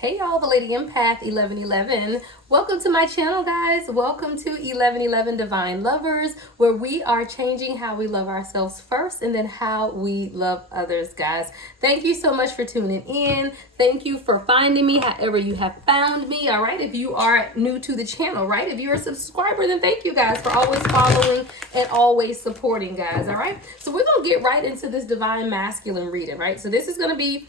Hey y'all, the Lady Empath 1111. Welcome to my channel, guys. Welcome to 1111 Divine Lovers, where we are changing how we love ourselves first and then how we love others, guys. Thank you so much for tuning in. Thank you for finding me however you have found me, all right? If you are new to the channel, right? If you're a subscriber, then thank you guys for always following and always supporting, guys, all right? So we're going to get right into this Divine Masculine reading, right? So this is going to be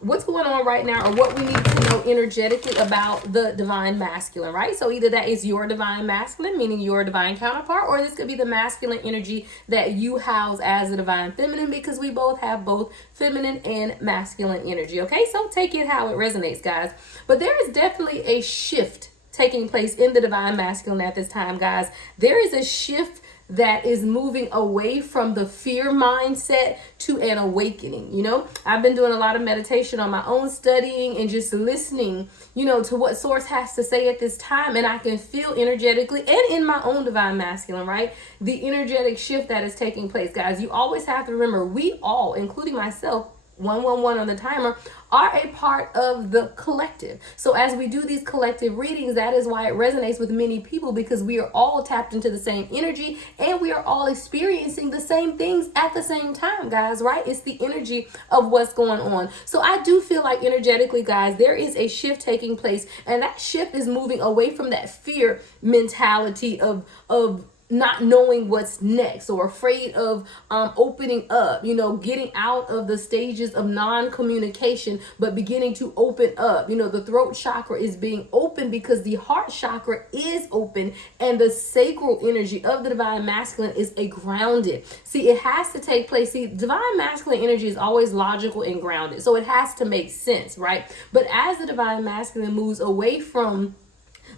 what's going on right now, or what we need to know energetically about the divine masculine, right? So either that is your divine masculine, meaning your divine counterpart, or this could be the masculine energy that you house as a divine feminine, because we both have both feminine and masculine energy. Okay, so take it how it resonates, guys. But there is definitely a shift taking place in the divine masculine at this time, guys. There is a shift that is moving away from the fear mindset to an awakening. I've been doing a lot of meditation on my own, studying and just listening, to what source has to say at this time. And I can feel energetically and in my own divine masculine, right? The energetic shift that is taking place, guys. You always have to remember, we all, including myself, 111 on the timer, are a part of the collective. So as we do these collective readings, that is why it resonates with many people, because we are all tapped into the same energy and we are all experiencing the same things at the same time, guys, right? It's the energy of what's going on. So I do feel like energetically, guys, there is a shift taking place, and that shift is moving away from that fear mentality of not knowing what's next, or afraid of opening up, getting out of the stages of non-communication, but beginning to open up. The throat chakra is being open because the heart chakra is open, and the sacral energy of the divine masculine is a grounded. See, it has to take place. See, divine masculine energy is always logical and grounded, so it has to make sense, right? But as the divine masculine moves away from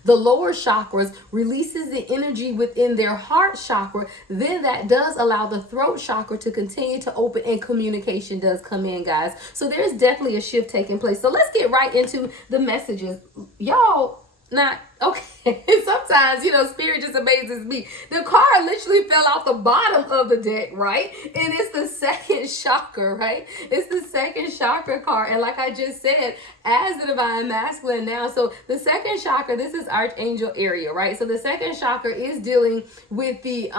the lower chakras, releases the energy within their heart chakra, then that does allow the throat chakra to continue to open, and communication does come in, guys. So there's definitely a shift taking place. So let's get right into the messages. Y'all, not okay. Sometimes, spirit just amazes me. The card literally fell off the bottom of the deck, right? And it's the second chakra, right? It's the second chakra card. And like I just said, as the divine masculine now, so the second chakra, this is Archangel Ariel, right? So the second chakra is dealing with the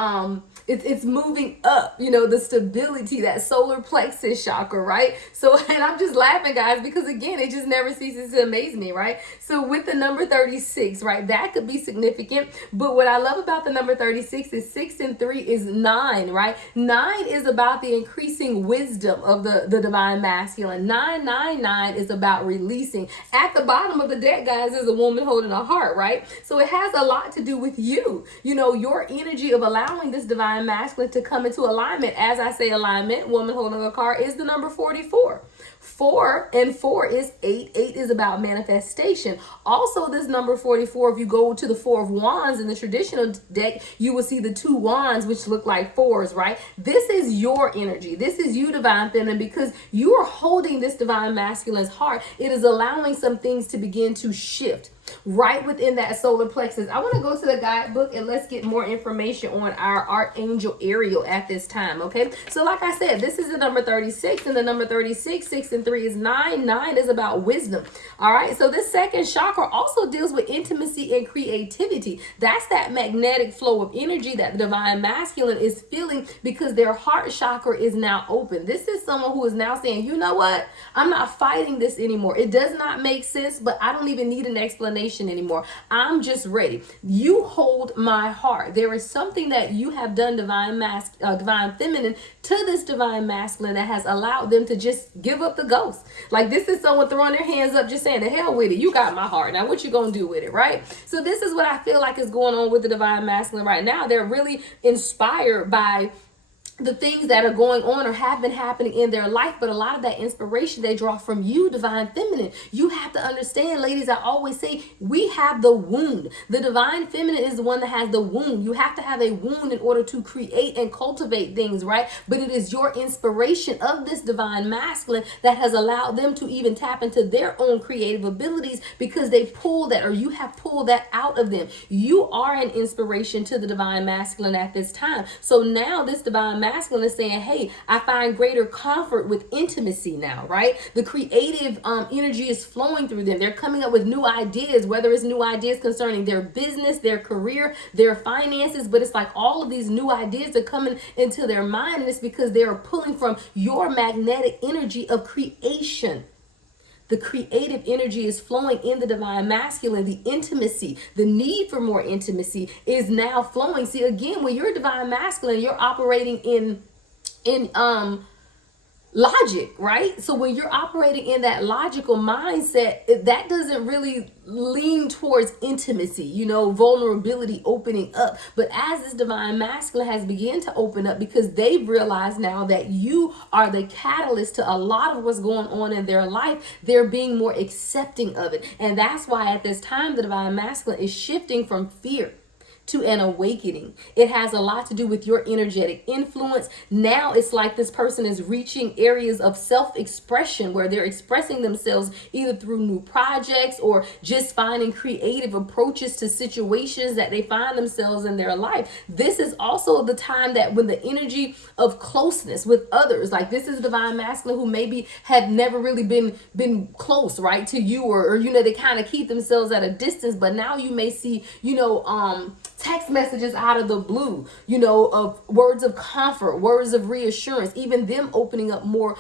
it's moving up, the stability, that solar plexus chakra, right? So, and I'm just laughing, guys, because again, it just never ceases to amaze me, right? So with the number 36, right, that could be significant. But what I love about the number 36 is 6 and 3 is 9, right? 9 is about the increasing wisdom of the divine masculine. 999 is about releasing. At the bottom of the deck, guys, is a woman holding a heart, right? So it has a lot to do with you, your energy of allowing this divine masculine to come into alignment. As I say alignment, woman holding a card is the number 44. 4 and 4 is 8. 8 is about manifestation. Also, this number 44, if you go to the 4 of wands in the traditional deck, you will see the 2 wands, which look like 4s, right? This is your energy. This is you, divine feminine, because you are holding this divine masculine's heart. It is allowing some things to begin to shift right within that solar plexus. I want to go to the guidebook and let's get more information on our Archangel Ariel at this time, okay? So like I said, this is the number 36, and the number 36, 6 and 3 is 9. 9 is about wisdom, all right? So this second chakra also deals with intimacy and creativity. That's that magnetic flow of energy that the divine masculine is feeling, because their heart chakra is now open. This is someone who is now saying, you know what? I'm not fighting this anymore. It does not make sense, but I don't even need an explanation anymore. I'm just ready. You hold my heart. There is something that you have done, divine feminine, to this divine masculine that has allowed them to just give up the ghost. Like, this is someone throwing their hands up, just saying, the hell with it. You got my heart. Now what you gonna do with it, right? So this is what I feel like is going on with the divine masculine right now. They're really inspired by the things that are going on or have been happening in their life, but a lot of that inspiration they draw from you, divine feminine. You have to understand, ladies, I always say, we have the wound. The divine feminine is the one that has the wound. You have to have a wound in order to create and cultivate things, right? But it is your inspiration of this divine masculine that has allowed them to even tap into their own creative abilities, because they pull that, or you have pulled that out of them. You are an inspiration to the divine masculine at this time. So now this divine masculine masculine is saying, hey, I find greater comfort with intimacy now, right? The creative energy is flowing through them. They're coming up with new ideas, whether it's new ideas concerning their business, their career, their finances, but it's like all of these new ideas are coming into their mind, and it's because they are pulling from your magnetic energy of creation. The creative energy is flowing in the divine masculine. The intimacy, the need for more intimacy is now flowing. See, again, when you're divine masculine, you're operating in logic, right? So when you're operating in that logical mindset, that doesn't really lean towards intimacy, you know, vulnerability, opening up. But as this divine masculine has begun to open up, because they've realized now that you are the catalyst to a lot of what's going on in their life, they're being more accepting of it. And that's why at this time, the divine masculine is shifting from fear to an awakening. It has a lot to do with your energetic influence. Now it's like this person is reaching areas of self-expression where they're expressing themselves either through new projects or just finding creative approaches to situations that they find themselves in their life. This is also the time that when the energy of closeness with others, like this is divine masculine who maybe have never really been close, right, to you, or you know, they kind of keep themselves at a distance, but now you may see, you know, text messages out of the blue, you know, of words of comfort, words of reassurance, even them opening up more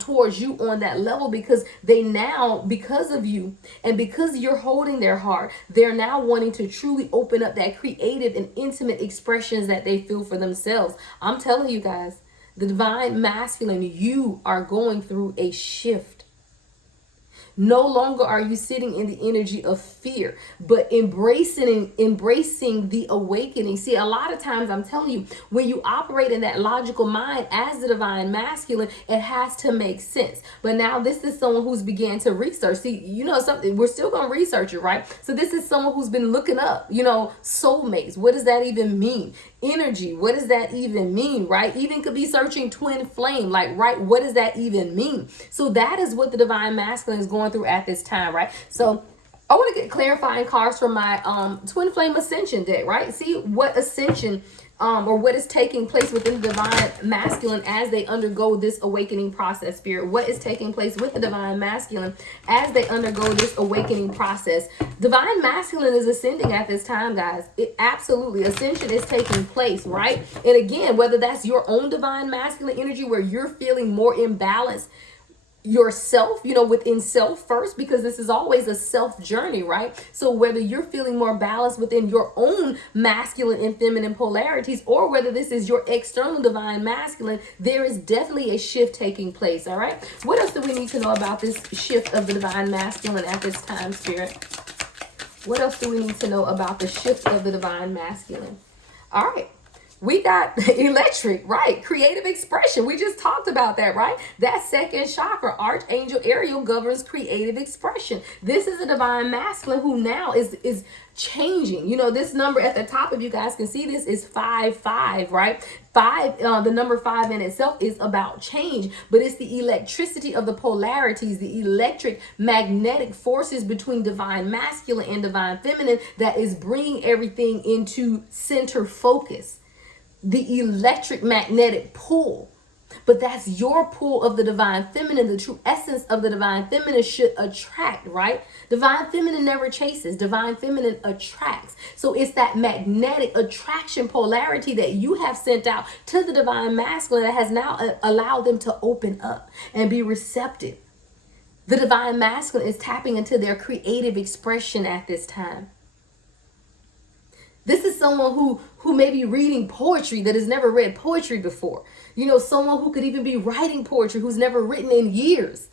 towards you on that level, because they now, because of you and because you're holding their heart, they're now wanting to truly open up that creative and intimate expressions that they feel for themselves. I'm telling you guys, the divine masculine, you are going through a shift. No longer are you sitting in the energy of fear, but embracing the awakening. See, a lot of times, I'm telling you, when you operate in that logical mind as the divine masculine, it has to make sense. But now this is someone who's began to research. See, you know something, we're still going to research it, right? So this is someone who's been looking up, you know, soulmates. What does that even mean? Energy, what does that even mean, right? Even could be searching twin flame, like, right, what does that even mean? So that is what the divine masculine is going through at this time, right? So I want to get clarifying cards from my twin flame ascension deck, right? See what ascension or what is taking place within the divine masculine as they undergo this awakening process, spirit. What is taking place with the divine masculine as they undergo this awakening process? Divine masculine is ascending at this time, guys. It absolutely, ascension is taking place, right? And again, whether that's your own divine masculine energy where you're feeling more imbalanced yourself, you know, within self first, because this is always a self journey, right? So whether you're feeling more balanced within your own masculine and feminine polarities, or whether this is your external divine masculine, there is definitely a shift taking place. All right, what else do we need to know about this shift of the divine masculine at this time, spirit? What else do we need to know about the shift of the divine masculine? All right, we got electric, right? Creative expression. We just talked about that, right? That second chakra, Archangel Ariel, governs creative expression. This is a divine masculine who now is changing. You know, this number at the top, if you guys can see this, is 5-5, right? 5, the number 5 in itself is about change, but it's the electricity of the polarities, the electric magnetic forces between divine masculine and divine feminine that is bringing everything into center focus. The electric magnetic pull, but that's your pull of the divine feminine. The true essence of the divine feminine should attract, right? Divine feminine never chases, divine feminine attracts. So it's that magnetic attraction polarity that you have sent out to the divine masculine that has now allowed them to open up and be receptive. The divine masculine is tapping into their creative expression at this time. This is someone who may be reading poetry that has never read poetry before. You know, someone who could even be writing poetry who's never written in years.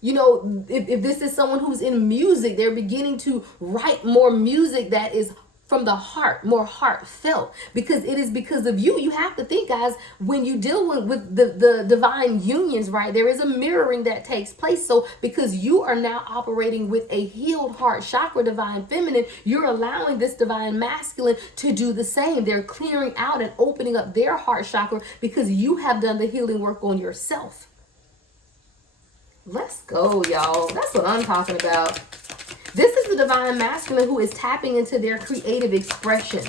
You know, if this is someone who's in music, they're beginning to write more music that is from the heart, more heartfelt, because it is because of you. You have to think, guys, when you deal with the divine unions, right, there is a mirroring that takes place. So because you are now operating with a healed heart chakra, divine feminine, you're allowing this divine masculine to do the same. They're clearing out and opening up their heart chakra because you have done the healing work on yourself. Let's go, y'all. That's what I'm talking about. This is the divine masculine who is tapping into their creative expression.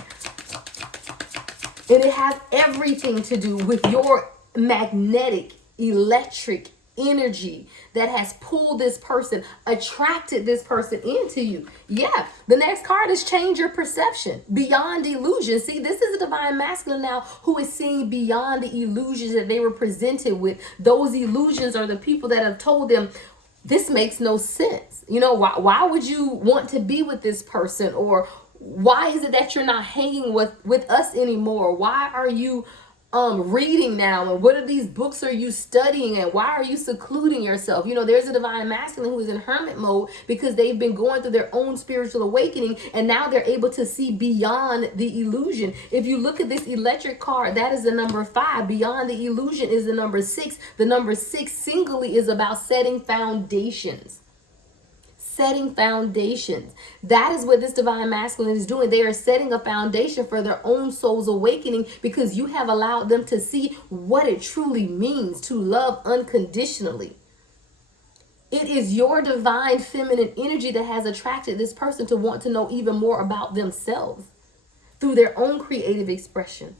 And it has everything to do with your magnetic, electric energy that has pulled this person, attracted this person into you. Yeah, the next card is change your perception beyond illusion. See, this is a divine masculine now who is seeing beyond the illusions that they were presented with. Those illusions are the people that have told them, this makes no sense. You know, why would you want to be with this person? Or why is it that you're not hanging with us anymore? Why are you reading now, and what are these books are you studying, and why are you secluding yourself? You know, there's a divine masculine who is in hermit mode because they've been going through their own spiritual awakening, and now they're able to see beyond the illusion. If you look at this electric card, that is the number 5. Beyond the illusion is the number 6. The number 6 singly is about setting foundations. Setting foundations. That is what this divine masculine is doing. They are setting a foundation for their own soul's awakening because you have allowed them to see what it truly means to love unconditionally. It is your divine feminine energy that has attracted this person to want to know even more about themselves through their own creative expression.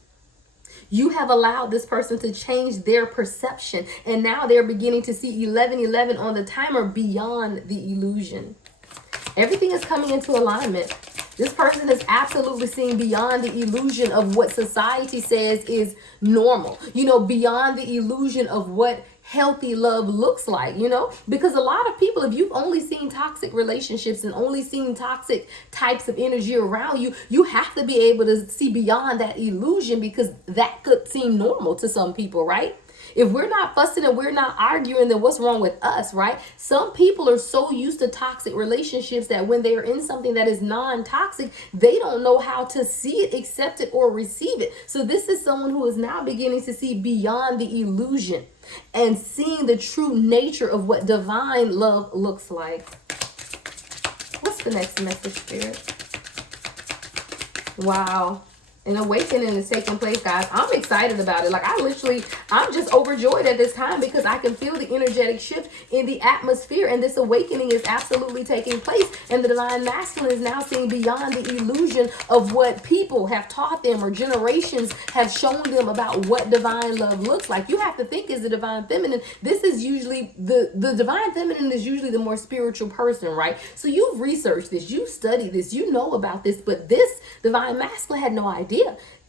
You have allowed this person to change their perception, and now they're beginning to see 1111 on the timer beyond the illusion. Everything is coming into alignment. This person is absolutely seeing beyond the illusion of what society says is normal, you know, beyond the illusion of what healthy love looks like, you know, because a lot of people, if you've only seen toxic relationships and only seen toxic types of energy around you, you have to be able to see beyond that illusion because that could seem normal to some people, right? If we're not fussing and we're not arguing, then what's wrong with us, right? Some people are so used to toxic relationships that when they are in something that is non-toxic, they don't know how to see it, accept it, or receive it. So this is someone who is now beginning to see beyond the illusion and seeing the true nature of what divine love looks like. What's the next message, Spirit? Wow. An awakening is taking place, guys. I'm excited about it. Like, I'm just overjoyed at this time because I can feel the energetic shift in the atmosphere, and this awakening is absolutely taking place. And the divine masculine is now seeing beyond the illusion of what people have taught them or generations have shown them about what divine love looks like. You have to think as the divine feminine, this is usually the divine feminine is usually the more spiritual person, right? So you've researched this, you've studied this, you know about this, but this divine masculine had no idea.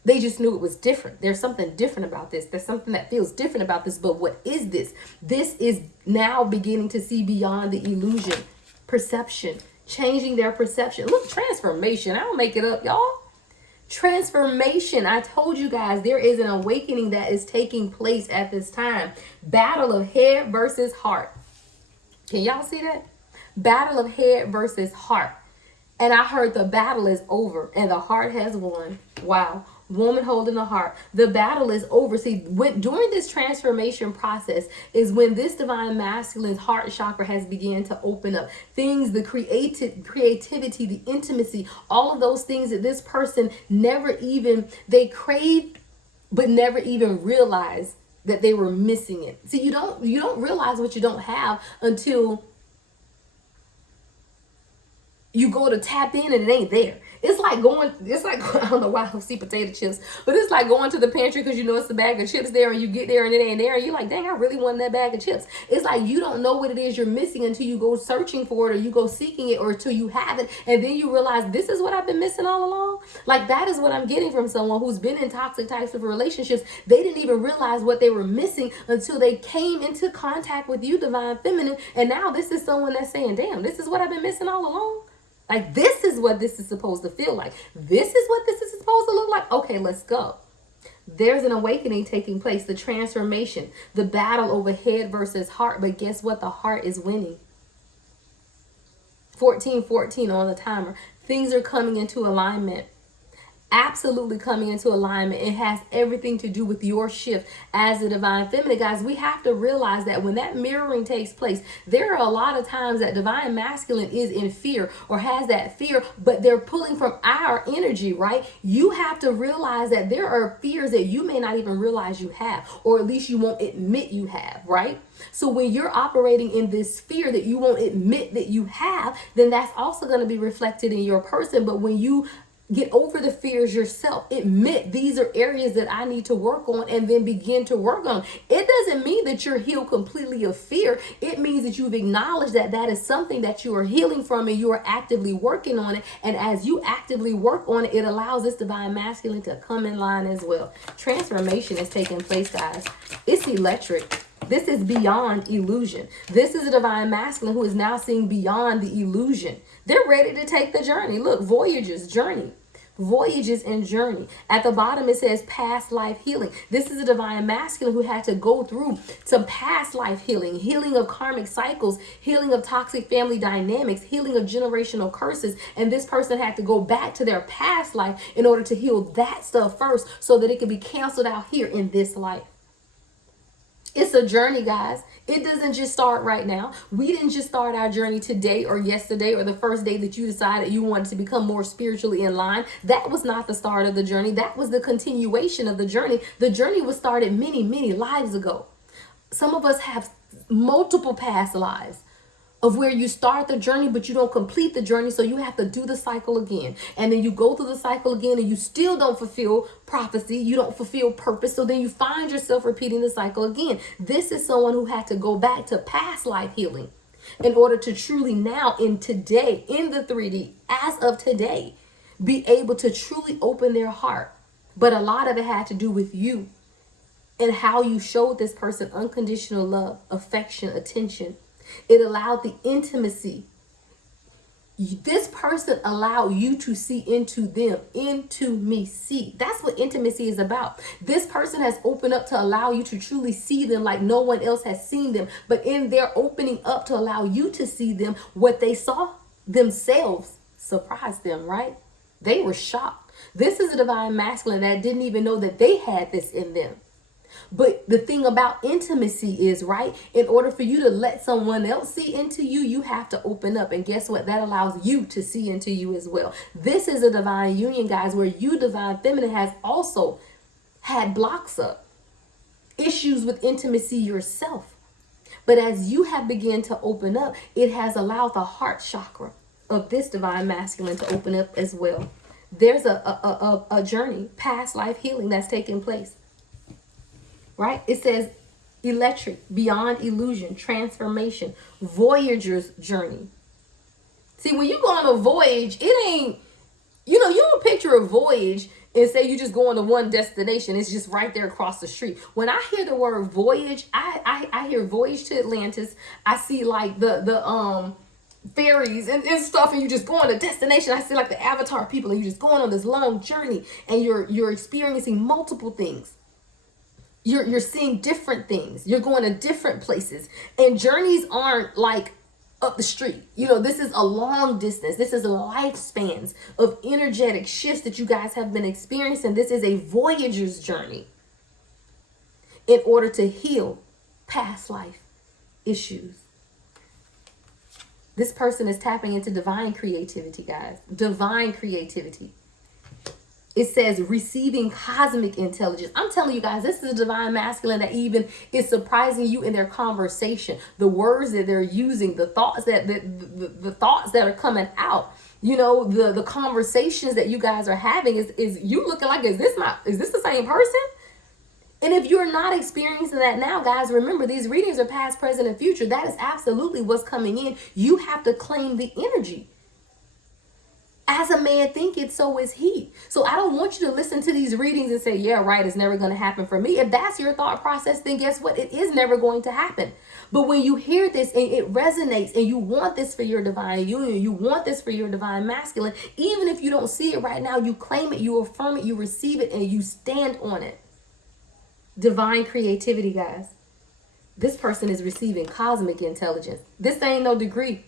They just knew it was different. There's something different about this. There's something that feels different about this. But what is this? This is now beginning to see beyond the illusion. Perception. Changing their perception. Look, transformation. I don't make it up, y'all. Transformation. I told you guys there is an awakening that is taking place at this time. Battle of head versus heart. Can y'all see that? Battle of head versus heart. And I heard the battle is over and the heart has won. Wow. Woman holding the heart. The battle is over. See, during this transformation process is when this divine masculine's heart chakra has begun to open up. Things, the creativity, the intimacy, all of those things that this person they craved, but never even realized that they were missing it. See, you don't realize what you don't have until you go to tap in and it ain't there. It's like I don't know why I don't see potato chips, but it's like going to the pantry because you know it's a bag of chips there and you get there and it ain't there. And you're like, dang, I really want that bag of chips. It's like you don't know what it is you're missing until you go searching for it or you go seeking it or until you have it. And then you realize this is what I've been missing all along. Like that is what I'm getting from someone who's been in toxic types of relationships. They didn't even realize what they were missing until they came into contact with you, divine feminine. And now this is someone that's saying, damn, this is what I've been missing all along. Like, this is what this is supposed to feel like. This is what this is supposed to look like. Okay, let's go. There's an awakening taking place, the transformation, the battle over head versus heart. But guess what? The heart is winning. 14:14 on the timer. Things are coming into alignment. Absolutely coming into alignment. It has everything to do with your shift as a divine feminine. Guys, we have to realize that when that mirroring takes place, there are a lot of times that divine masculine is in fear or has that fear, but they're pulling from our energy, right? You have to realize that there are fears that you may not even realize you have, or at least you won't admit you have, right? So when you're operating in this fear that you won't admit that you have, then that's also going to be reflected in your person. But when you Get over the fears yourself. Admit these are areas that I need to work on, and then begin to work on. It doesn't mean that you're healed completely of fear. It means that you've acknowledged that that is something that you are healing from, and you are actively working on it. And as you actively work on it, it allows this divine masculine to come in line as well. Transformation is taking place, guys. It's electric. This is beyond illusion. This is a divine masculine who is now seeing beyond the illusion. They're ready to take the journey. Look, voyages, journey. Voyages and journey. At the bottom, it says past life healing. This is a divine masculine who had to go through some past life healing, healing of karmic cycles, healing of toxic family dynamics, healing of generational curses. And this person had to go back to their past life in order to heal that stuff first so that it could be canceled out here in this life. It's a journey, guys. It doesn't just start right now. We didn't just start our journey today or yesterday or the first day that you decided you wanted to become more spiritually in line. That was not the start of the journey. That was the continuation of the journey. The journey was started many, many lives ago. Some of us have multiple past lives of where you start the journey, but you don't complete the journey. So you have to do the cycle again. And then you go through the cycle again and you still don't fulfill prophecy. You don't fulfill purpose. So then you find yourself repeating the cycle again. This is someone who had to go back to past life healing in order to truly now in today, in the 3D, as of today, be able to truly open their heart. But a lot of it had to do with you and how you showed this person unconditional love, affection, attention. It allowed the intimacy. This person allowed you to see into them, into me, see. That's what intimacy is about. This person has opened up to allow you to truly see them like no one else has seen them. But in their opening up to allow you to see them, what they saw themselves surprised them, right? They were shocked. This is a divine masculine that didn't even know that they had this in them. But the thing about intimacy is, right, in order for you to let someone else see into you, you have to open up. And guess what? That allows you to see into you as well. This is a divine union, guys, where you, divine feminine, has also had blocks up, issues with intimacy yourself. But as you have begun to open up, it has allowed the heart chakra of this divine masculine to open up as well. There's a journey, past life healing that's taking place. Right? It says electric, beyond illusion, transformation, voyager's journey. See, when you go on a voyage, it ain't, you don't picture a voyage and say you just going to one destination. It's just right there across the street. When I hear the word voyage, I hear voyage to Atlantis. I see like the ferries and stuff, and you just go on a destination. I see like the Avatar people, and you just going on this long journey, and you're experiencing multiple things. You're seeing different things. You're going to different places. And journeys aren't like up the street. This is a long distance. This is lifespans of energetic shifts that you guys have been experiencing. This is a voyager's journey in order to heal past life issues. This person is tapping into divine creativity, guys. Divine creativity. It says receiving cosmic intelligence. I'm telling you guys, this is a divine masculine that even is surprising you in their conversation. The words that they're using, the thoughts that the thoughts that are coming out. The conversations that you guys are having is you looking like, is this the same person? And if you're not experiencing that now, guys, remember these readings are past, present, and future. That is absolutely what's coming in. You have to claim the energy. As a man thinketh, so is he. So I don't want you to listen to these readings and say, yeah, right, it's never going to happen for me. If that's your thought process, then guess what? It is never going to happen. But when you hear this and it resonates and you want this for your divine union, you want this for your divine masculine, even if you don't see it right now, you claim it, you affirm it, you receive it, and you stand on it. Divine creativity, guys. This person is receiving cosmic intelligence. This ain't no degree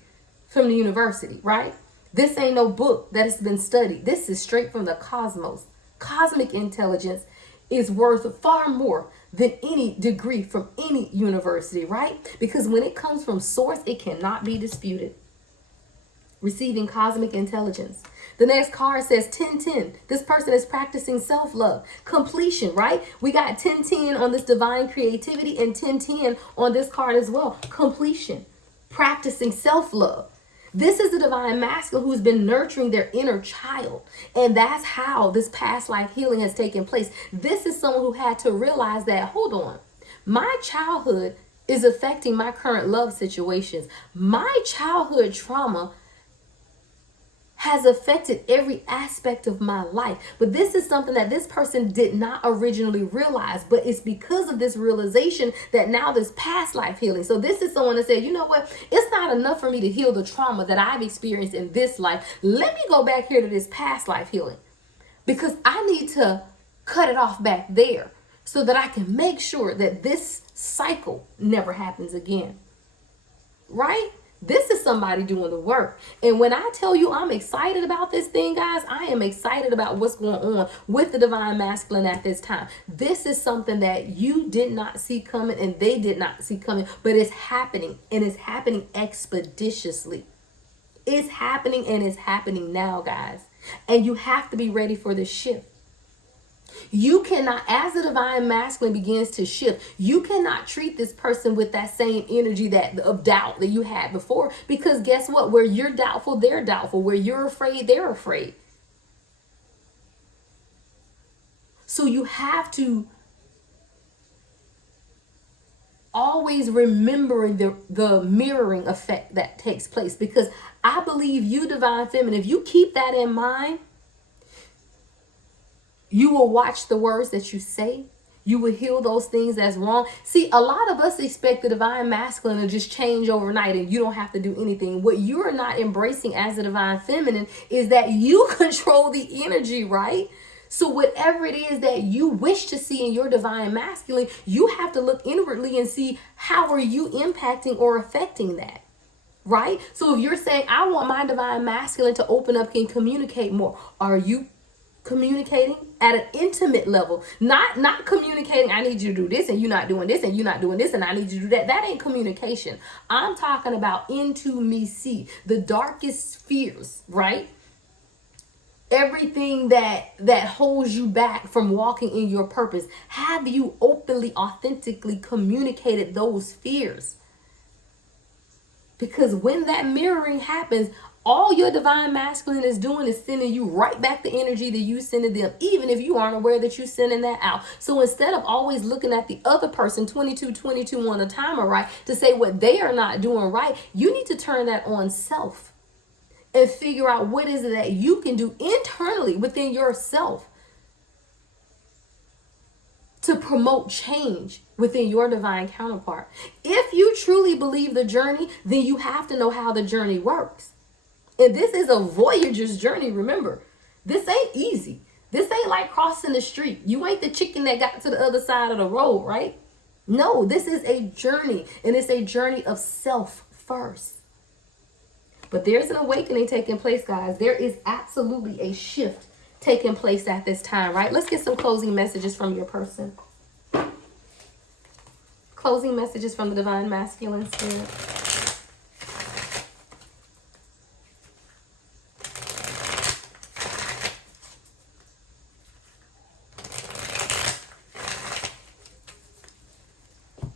from the university, right? This ain't no book that has been studied. This is straight from the cosmos. Cosmic intelligence is worth far more than any degree from any university, right? Because when it comes from source, it cannot be disputed. Receiving cosmic intelligence. The next card says 1010. This person is practicing self-love. Completion, right? We got 1010 on this divine creativity and 1010 on this card as well. Completion. Practicing self-love. This is the divine masculine who's been nurturing their inner child. And that's how this past life healing has taken place. This is someone who had to realize that, hold on, my childhood is affecting my current love situations. My childhood trauma has affected every aspect of my life. But this is something that this person did not originally realize, but it's because of this realization that now this past life healing. So this is someone that said, you know what? It's not enough for me to heal the trauma that I've experienced in this life. Let me go back here to this past life healing, because I need to cut it off back there so that I can make sure that this cycle never happens again. Right? This is somebody doing the work. And when I tell you I'm excited about this thing, guys, I am excited about what's going on with the divine masculine at this time. This is something that you did not see coming and they did not see coming, but it's happening, and it's happening expeditiously. It's happening, and it's happening now, guys. And you have to be ready for the shift. You cannot, as the divine masculine begins to shift, you cannot treat this person with that same energy of doubt that you had before, because guess what? Where you're doubtful, they're doubtful. Where you're afraid, they're afraid. So you have to always remember the mirroring effect that takes place, because I believe you, divine feminine, if you keep that in mind, you will watch the words that you say. You will heal those things that's wrong. See, a lot of us expect the divine masculine to just change overnight and you don't have to do anything. What you're not embracing as the divine feminine is that you control the energy, right? So whatever it is that you wish to see in your divine masculine, you have to look inwardly and see, how are you impacting or affecting that? Right? So if you're saying, I want my divine masculine to open up and communicate more, are you communicating at an intimate level? Not communicating, I need you to do this and you're not doing this and you're not doing this and I need you to do that. That ain't communication. I'm talking about intimacy, the darkest fears, right? Everything that holds you back from walking in your purpose. Have you openly, authentically communicated those fears? Because when that mirroring happens, all your divine masculine is doing is sending you right back the energy that you sending them, even if you aren't aware that you're sending that out. So instead of always looking at the other person 22 on the timer, right, to say what they are not doing right, you need to turn that on self and figure out what is it that you can do internally within yourself to promote change within your divine counterpart. If you truly believe the journey, then you have to know how the journey works. And this is a voyager's journey, remember. This ain't easy. This ain't like crossing the street. You ain't the chicken that got to the other side of the road, right? No, this is a journey, and it's a journey of self first. But there's an awakening taking place, guys. There is absolutely a shift taking place at this time, right? Let's get some closing messages from your person. Closing messages from the divine masculine spirit.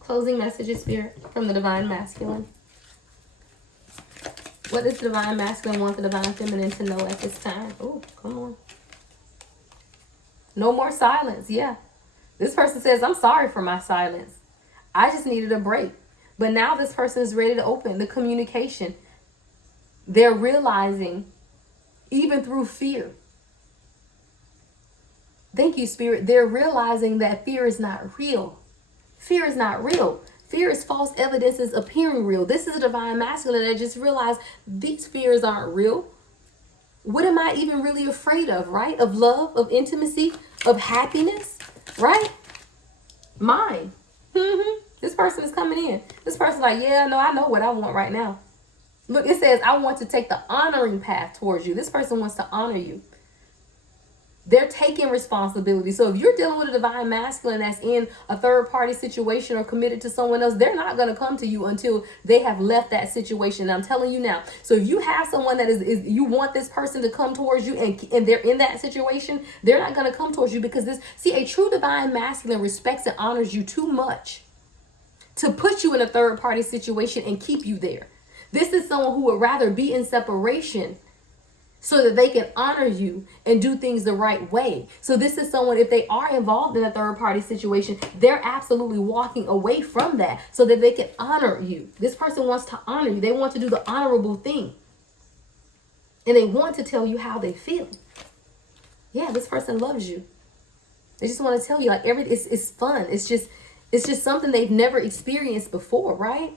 Closing messages, spirit, from the divine masculine. What does the divine masculine want the divine feminine to know at this time? Oh, come on. No more silence. Yeah. This person says, I'm sorry for my silence. I just needed a break. But now this person is ready to open the communication. They're realizing, even through fear. Thank you, spirit. They're realizing that fear is not real. Fear is not real. Fear is false evidences appearing real. This is a divine masculine that just realized these fears aren't real. What am I even really afraid of, right? Of love, of intimacy, of happiness, right? Mine. This person is coming in. This person's like, yeah, no, I know what I want right now. Look, it says, I want to take the honoring path towards you. This person wants to honor you. They're taking responsibility. So if you're dealing with a divine masculine that's in a third party situation or committed to someone else, they're not going to come to you until they have left that situation. And I'm telling you now. So if you have someone that is you want this person to come towards you and they're in that situation, they're not going to come towards you, because a true divine masculine respects and honors you too much to put you in a third party situation and keep you there. This is someone who would rather be in separation so that they can honor you and do things the right way. So this is someone, if they are involved in a third party situation, they're absolutely walking away from that so that they can honor you. This person wants to honor you. They want to do the honorable thing. And they want to tell you how they feel. Yeah, this person loves you. They just want to tell you, like, it's fun. It's just something they've never experienced before, right?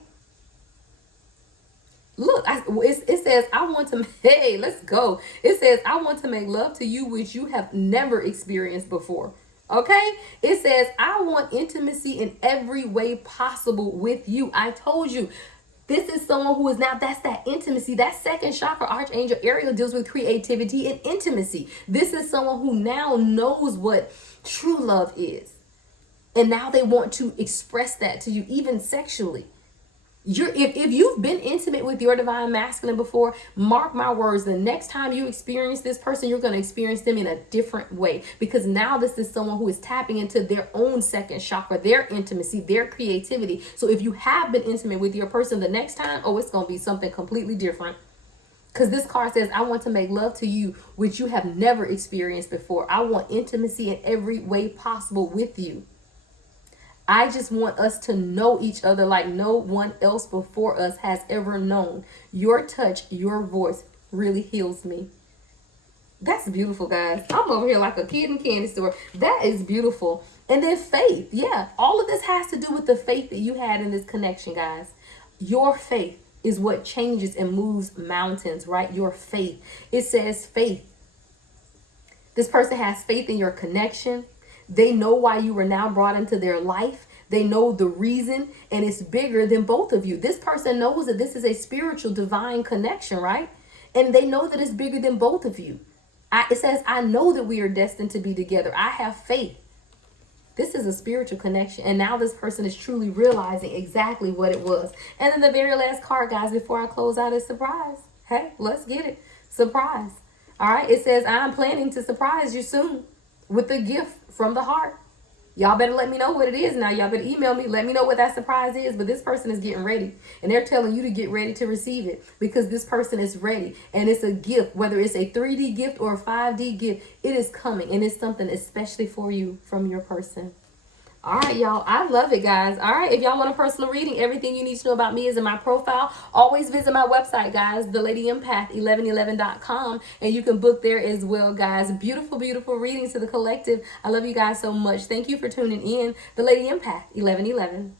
Look, it says, I want to, hey, let's go. It says, I want to make love to you, which you have never experienced before. Okay? It says, I want intimacy in every way possible with you. I told you, this is someone who is now, that's that intimacy. That second chakra, Archangel Ariel, deals with creativity and intimacy. This is someone who now knows what true love is. And now they want to express that to you, even sexually. If you've been intimate with your divine masculine before, mark my words, the next time you experience this person, you're going to experience them in a different way, because now this is someone who is tapping into their own second chakra, their intimacy, their creativity. So if you have been intimate with your person, the next time, oh, it's going to be something completely different. Because this card says, I want to make love to you, which you have never experienced before. I want intimacy in every way possible with you. I just want us to know each other like no one else before us has ever known. Your touch, your voice really heals me. That's beautiful, guys. I'm over here like a kid in a candy store. That is beautiful. And then faith. Yeah, all of this has to do with the faith that you had in this connection, guys. Your faith is what changes and moves mountains, right? Your faith. It says faith. This person has faith in your connection. They know why you were now brought into their life. They know the reason, and it's bigger than both of you. This person knows that this is a spiritual divine connection, right? And they know that it's bigger than both of you. It says, I know that we are destined to be together. I have faith. This is a spiritual connection. And now this person is truly realizing exactly what it was. And then the very last card, guys, before I close out, is surprise. Hey, let's get it. Surprise. All right. It says, I'm planning to surprise you soon with a gift from the heart. Y'all better let me know what it is now. Y'all better email me. Let me know what that surprise is. But this person is getting ready. And they're telling you to get ready to receive it. Because this person is ready. And it's a gift. Whether it's a 3D gift or a 5D gift. It is coming. And it's something especially for you from your person. All right, y'all. I love it, guys. All right. If y'all want a personal reading, everything you need to know about me is in my profile. Always visit my website, guys, thelady.empath1111.com. And you can book there as well, guys. Beautiful, beautiful readings to the collective. I love you guys so much. Thank you for tuning in. The Lady Empath 1111.